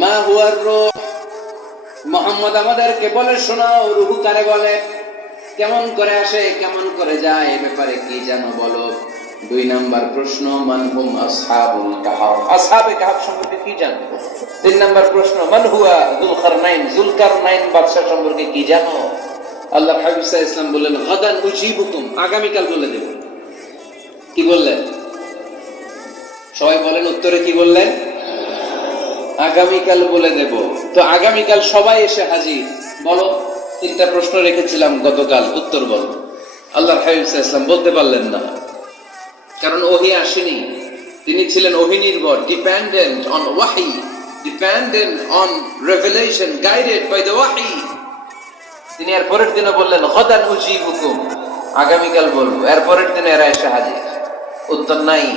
মা হুয়ার রূহ। মোহাম্মদ আমাদেরকে বলে শোনাও, রুহু কারে বলে? কেমন করে আসে, কেমন করে যায়, এ ব্যাপারে কি জানো বলো। দুই নাম্বার প্রশ্ন মানহুম আসহাবুল আসহাবে সম্পর্কে কি জানো তিন নাম্বার প্রশ্ন, মান হুয়া যুলকারনাইন যুলকারনাইন বাদশা সম্পর্কে কি জানো? আল্লাহ হাবিব সাল্লাল্লাহু বললেন উজিবুকুম। আগামীকাল বলে দেব। কি বললেন? সবাই বলেন উত্তরে কি বললেন? আগামীকাল বলে দেব। তো আগামীকাল সবাই এসে হাজির। বলো, তিনটা প্রশ্ন রেখেছিলাম গতকাল, উত্তর বল। আল্লাহ হাবিব বলতে পারলেন না। কারণ ওহি আসেনি। তিনি ছিলেন ওহি নির্ভর ডিপেন্ডেন্ট অন ওয়াহি dependent on revelation guided by the ওয়াহি তিনি এর পরের দিনে বললেন হদান উজি হুকুম আগামীকাল বলব। এর পরের দিনে এরা এসে হাজির। উত্তর নাই।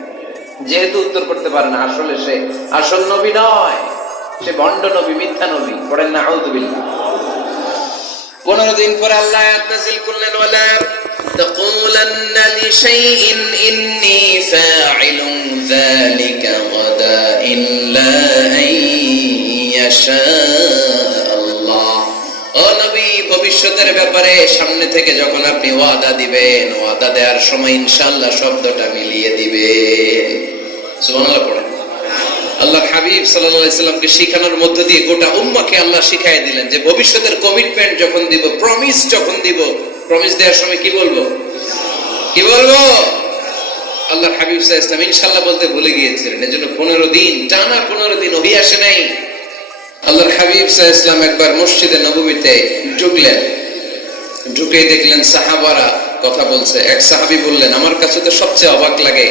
যেহেতু উত্তর করতে পারে না আসলে সে আসল নবী নয় সে ভণ্ড নবী মিথ্যা নবী পড়েন না আউদুবিল্লাহ পনেরো দিন পরে আল্লাহ আয়াত নাযিল করলেন ওয়ালা تقولن لشيء إني فاعل ذلك غدا إلا أن يشاء الله ও নবী ভবিষ্যতের ব্যাপারে সামনে থেকে যখন আপনি ওয়াদা দিবেন ওয়াদা দেওয়ার সময় ইনশাআল্লাহ শব্দটা মিলিয়ে দিবে আল্লাহ হাবিব সাল্লামকে শিখানোর মধ্য দিয়ে গোটা উম্মাকে আল্লাহ শিখাই দিলেন যে ভবিষ্যতের কমিটমেন্ট যখন দিব প্রমিস যখন দিব প্রমিস দেওয়ার সময় কি বলব? কি বলব? আল্লাহ হাবিব সাহা ইসলাম ইনশাল্লাহ বলতে ভুলে গিয়েছিলেন, এজন্য পনেরো দিন, টানা পনেরো দিন অভি আসে নাই। আল্লাহ হাবিব সাহা ইসলাম একবার মসজিদে নবমীতে ঢুকলেন। ঢুকে দেখলেন সাহাবারা কথা বলছে। এক সাহাবি বললেন, আমার কাছে তো সবচেয়ে অবাক লাগে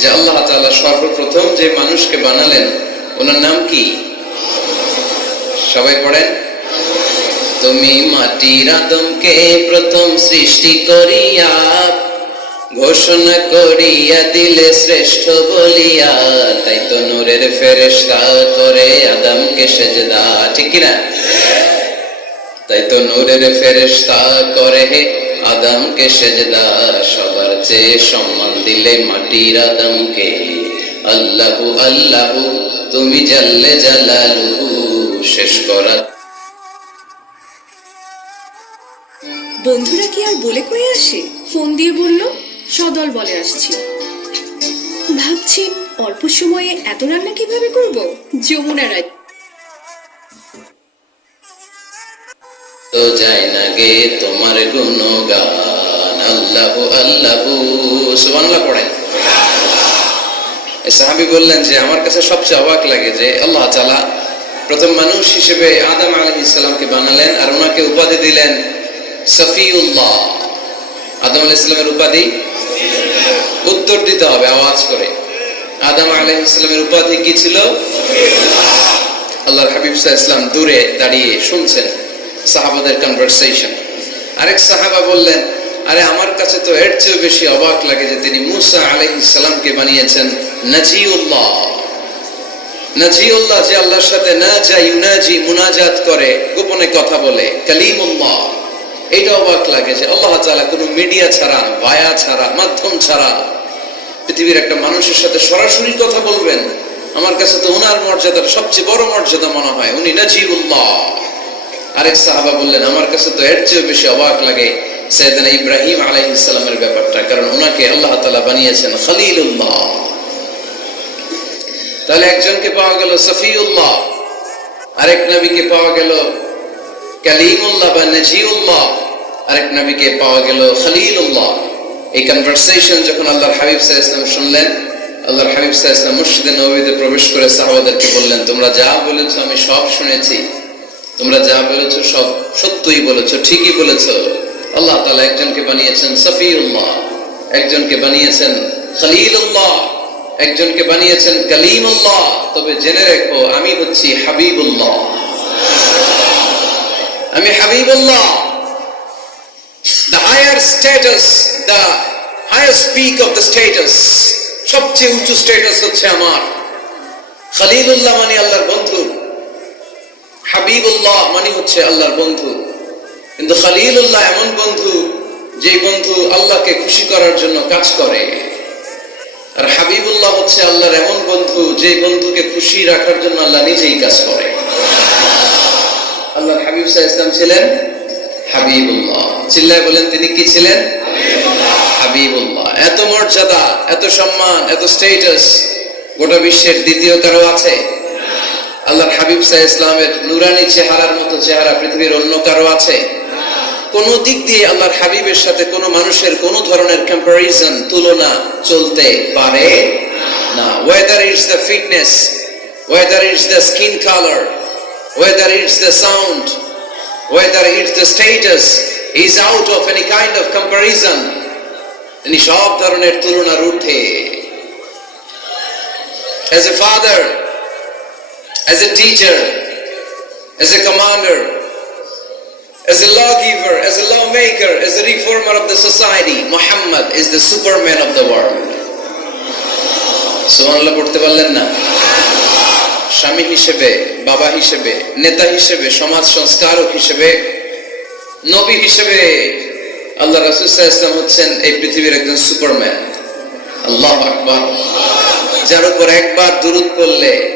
যে আল্লাহ তাআলা সর্বপ্রথম যে মানুষকে বানালেন, ওনার নাম কি? সবাই পড়েন। তুমি মাটির আদমকে প্রথম সৃষ্টি করিয়া, ঘোষণা করিয়া দিলে শ্রেষ্ঠ বলিয়া, তাই তো নূরের ফেরেশতা করে আদমকে সেজদা, ঠিক কিনা? তাই তো নূরের ফেরেশতা করে আদমকে সেজদা, সবার চেয়ে সম্মান দিলে মাটির আদমকে। আল্লাহু আল্লাহু, তুমি জাল্লে জালালু, শেষ করা। বন্ধুরা কি আর বলে কয়ে আসে? ফোন দিয়ে বলল, সদল বলে আসছি। ভাবছি অল্প সময়ে এত রান্না কীভাবে করব? যমুনা রায় তো যায় না গে তোমার সাহাবী বললেন যে, আমার কাছে সবচেয়ে অবাক লাগে যে, আল্লাহ প্রথম মানুষ হিসেবে আদম বানালেন আর ওনাকে উপাধি দিলেন সফিউল্লাহ। আদম আলাইহিস সালামের উপাধি? উত্তর দিতে হবে, আওয়াজ করে। আদম আলাইহিস উপাধি কি ছিল? আল্লাহর হাবিব ইসলাম দূরে দাঁড়িয়ে শুনছেন। সাহাবাদের কনভারসেশন আরেক সাহাবা বললেন, আরে, আমার কাছে তো এর চেয়েও বেশি অবাক লাগে যে তিনি মুসা আলাইহিস সালামকে বানিয়েছেন নাজিউল্লাহ। নাজিউল্লাহ যে আল্লাহর সাথে না যা ইউনাজি মুনাজাত করে, গোপনে কথা বলে কালিম কালিমুল্লাহ। এটা অবাক লাগে যে আল্লাহ তাআলা কোনো মিডিয়া ছাড়া, বায়া ছাড়া, মাধ্যম ছাড়া পৃথিবীর একটা মানুষের সাথে সরাসরি কথা বলবেন। আমার কাছে তো ওনার মর্যাদার সবচেয়ে বড় মর্যাদা মনে হয়, উনি নাজিউল্লাহ। আরেক সাহাবা বললেন, আমার কাছে তো এর চেয়েও বেশি অবাক লাগে সৈয়দনা ইব্রাহিম আলাইহিস সালামের ব্যাপারটা, কারণ ওনাকে আল্লাহ তালা বানিয়েছেন খলিলুল্লাহ। তাহলে একজনকে পাওয়া গেল সফিউল্লাহ, আরেক নবীকে পাওয়া গেল কালিমুল্লাহ বা নাজিউল্লাহ, আরেক নবীকে পাওয়া গেল খলিলুল্লাহ। এই কনভারসেশন যখন আল্লাহর হাবিব আলাইহি ওয়াসাল্লাম শুনলেন, আল্লাহর হাবিব আলাইহি ওয়াসাল্লাম মসজিদে নববীতে প্রবেশ করে সাহাবাদেরকে বললেন, তোমরা যা বলেছ আমি সব শুনেছি। তোমরা যা বলেছ সব সত্যই বলেছ, ঠিকই বলেছ। আল্লাহ তাআলা একজনকে বানিয়েছেন সফিউল্লাহ, একজনকে বানিয়েছেন খলিলুল্লাহ, একজনকে বানিয়েছেন কালিমুল্লাহ। তবে জেনে রেখো, আমি হচ্ছি হাবিবুল্লাহ। আমি Habibullah. The higher status the higher peak of the status সবচেয়ে উঁচু স্ট্যাটাস হচ্ছে আমার। খালিলুল্লাহ মানে আল্লাহর বন্ধু। হাবিবুল্লাহ মানে হচ্ছে আল্লাহর বন্ধু। কিন্তু খালিলুল্লাহ এমন বন্ধু যে বন্ধু আল্লাহকে খুশি করার জন্য কাজ করে। আর হাবিবুল্লাহ হচ্ছে আল্লাহর এমন বন্ধু যে বন্ধুকে খুশি রাখার জন্য আল্লাহ নিজেই কাজ করে। আল্লাহর হাবিব সাহা ইসলাম ছিলেন হাবিবুল্লাহ। চিল্লায় বলেন তিনি কি ছিলেন? হাবিবুল্লাহ। এত মর্যাদা, এত সম্মান, এত স্টেটাস গোটা বিশ্বের দ্বিতীয় কারও আছে? আল্লাহর হাবিব সাহা ইসলামের নুরানি চেহারার মতো চেহারা পৃথিবীর অন্য কারও আছে? কোন দিক দিয়ে আল্লাহর হাবিবের সাথে কোন মানুষের কোন ধরনের কম্পারিজন তুলনা চলতে পারে না। Whether it's the fitness whether it's the skin colour whether it's the sound whether it's the status is out of any kind of comparison সব ধরনের তুলনার ঊর্ধ্বে। As a father as a teacher as a commander as a lawgiver, as a lawmaker, as a reformer of the society, Muhammad is the superman of the world. সুবহানাল্লাহ পড়তে পারলেন না? স্বামী হিসেবে বাবা হিসেবে নেতা হিসেবে সমাজ সংস্কারক হিসেবে নবী হিসেবে আল্লাহ আলাইহি ইসলাম হচ্ছেন এই পৃথিবীর একজন সুপারম্যান। আল্লাহ আকবার। যার উপর একবার দুরুদ পড়লে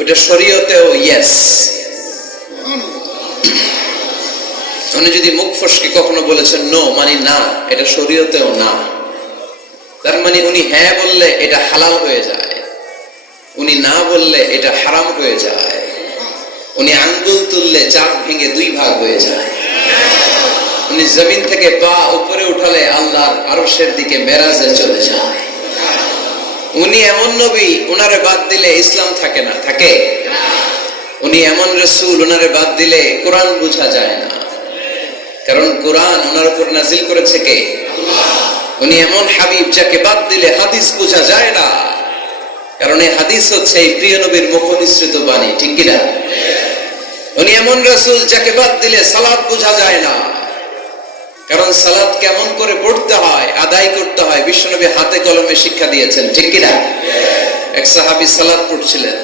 ওটা শরীয়তেও ইয়েস উনি যদি মুখ ফসকে কখনো বলেছেন নো মানে না, এটা শরীয়তেও না। তার মানে উনি হ্যাঁ বললে এটা হালাল হয়ে যায়। উনি না বললে এটা হারাম হয়ে যায়। উনি আঙ্গুল তুললে চাপ ভেঙে দুই ভাগ হয়ে যায়। উনি জমিন থেকে পা উপরে উঠালে আল্লাহর আরশের দিকে মেরাজে চলে যায়। উনি এমন নবী, উনারে বাদ দিলে ইসলাম থাকে না, থাকে। উনি এমন রসুল ওনারে বাদ দিলে কোরআন বোঝা যায় না। কারণ কোরআন ওনার উপর নাজিল করেছে কে? উনি এমন হাবিব যাকে বাদ দিলে হাদিস বোঝা যায় না। কারণ এই হাদিস হচ্ছে এই প্রিয় নবীর মুখ নিঃসৃত বাণী, ঠিক কিনা? উনি এমন রসুল যাকে বাদ দিলে সালাদ বোঝা যায় না। কারণ সালাদ কেমন করে পড়তে হয় আদায় করতে হয় বিশ্বনবী হাতে কলমে শিক্ষা দিয়েছেন ঠিক কিনা? এক সাহাবি সালাদ পড়ছিলেন।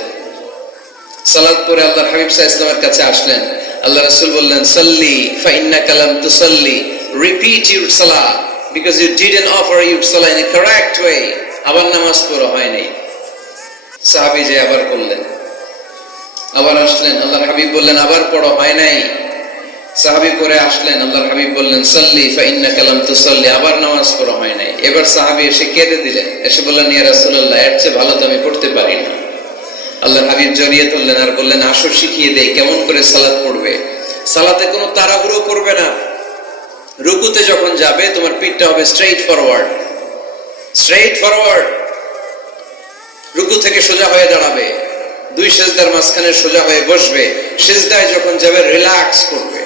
সালাদ পরে আল্লাহ হাবিব সাহা ইসলামের কাছে আসলেন। আল্লাহ রসুল বললেন সাল্লি ফাইন্না কালাম তু সাল্লি রিপিট ইউর সালা because you didn't offer your সালা ইন এ কারেক্ট ওয়ে আবার নামাজ পড়া হয়নি। সাহাবি যে আবার বললেন আবার আসলেন। আল্লাহ হাবিব বললেন আবার পড়ো হয় নাই। সাহাবি পরে আসলেন আল্লাহ হাবিব বললেন, সল্লি ফাইন্না কালাম তু সাল্লি আবার নামাজ পড়া হয় নাই। এবার সাহাবি এসে কেঁদে দিলেন। এসে বললেন, ইয়া রাসূলুল্লাহ, এর চেয়ে ভালো তো আমি পড়তে পারি না। আল্লাহ হাবিব জড়িয়ে ধরলেন আর বললেন, আসর শিখিয়ে দেই কেমন করে সালাত পড়বে? সালাতে কোনো তাড়াহুড়ো করবে না। রুকুতে যখন যাবে, তোমার পিঠটা হবে স্ট্রেইট ফরওয়ার্ড স্ট্রেইট ফরওয়ার্ড রুকু থেকে সোজা হয়ে দাঁড়াবে। দুই সেজদার মাঝখানে সোজা হয়ে বসবে। সেজদায় যখন যাবে রিল্যাক্স করবে।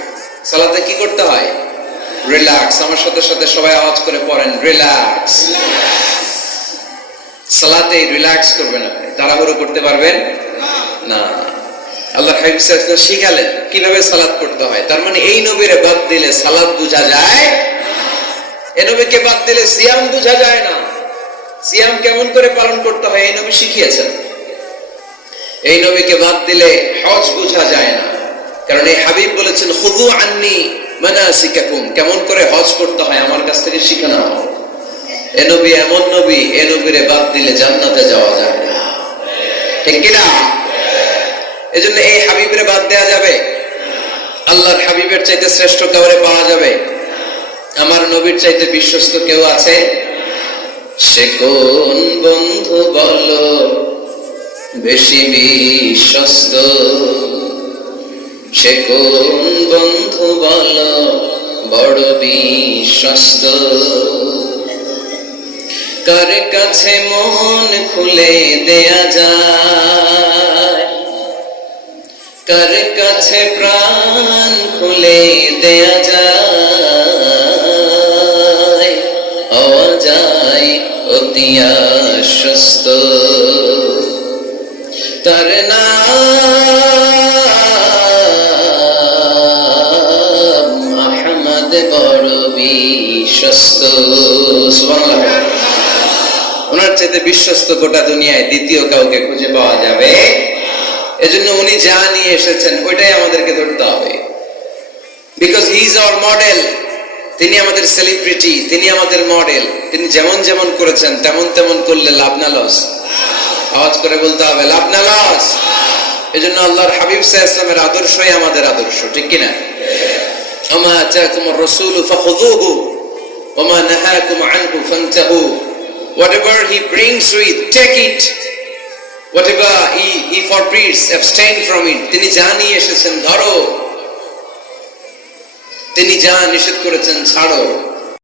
সালাতে কি করতে হয়? রিল্যাক্স আমার সাথে সাথে সবাই আওয়াজ করে পড়েন রিল্যাক্স সালাতে রিল্যাক্স করবেন আপনি, তাড়াহুড়ো করতে পারবেন না। আল্লাহ হাবিব আলাইহি শিখালেন কীভাবে সালাত করতে হয়। তার মানে এই নবীরে বাদ দিলে সালাত বোঝা যায়? এই নবীকে বাদ দিলে সিয়াম বোঝা যায় না। সিয়াম কেমন করে পালন করতে হয়, এই নবী শিখিয়েছেন। এই নবীকে বাদ দিলে হজ বোঝা যায় না। কারণ এই হাবিব বলেছেন খুদু আন্নি মানাসিকাকুম। কেমন করে হজ করতে হয়, আমার কাছ থেকে শিখে নাও এ নবী এমন নবী, এ নবীরে বাদ দিলে জান্নাতে যাওয়া যায় না। ঠিক কিনা এজন্য এই হাবিবের বাদ দেয়া যাবে? আল্লাহর হাবিবের চাইতে শ্রেষ্ঠ কাউরে পাওয়া যাবে? আমার নবীর চাইতে বিশ্বস্ত কেউ আছে? সে কোন বন্ধু বলো, বেশি বিশ্বস্ত? সে কোন বন্ধু বল, বড় বিশ্বস্ত? কার কাছে মন খুলে দেয়া যায়? কার কাছে প্রাণ খুলে দেয়া যায়? যায় অতি আশ্বস্ত। বিশ্বস্ত ওনার চাইতে বিশ্বস্ত গোটা দুনিয়ায় দ্বিতীয় কাউকে খুঁজে পাওয়া যাবে। এজন্য উনি যা নিয়ে এসেছেন, ওইটাই আমাদেরকে ধরতে হবে। Because he is our model তিনি আমাদের সেলিব্রিটি তিনি আমাদের মডেল তিনি যেমন যেমন করেছেন, তেমন তেমন করলে লাভ না লস আওয়াজ করে বলতে হবে, লাভ না লস এজন্য আল্লাহর হাবিব সাহা ইসলামের আদর্শই আমাদের আদর্শ, ঠিক কিনা? আমা আতাকুম রাসূল ওমা নাহাকুম আনহু ফান্তাহু whatever he brings with take it whatever he, he forbids abstain from it তিনি যা নিয়ে এসেছেন ধরো তিনি যা নিষেধ করেছেন ছাড়ো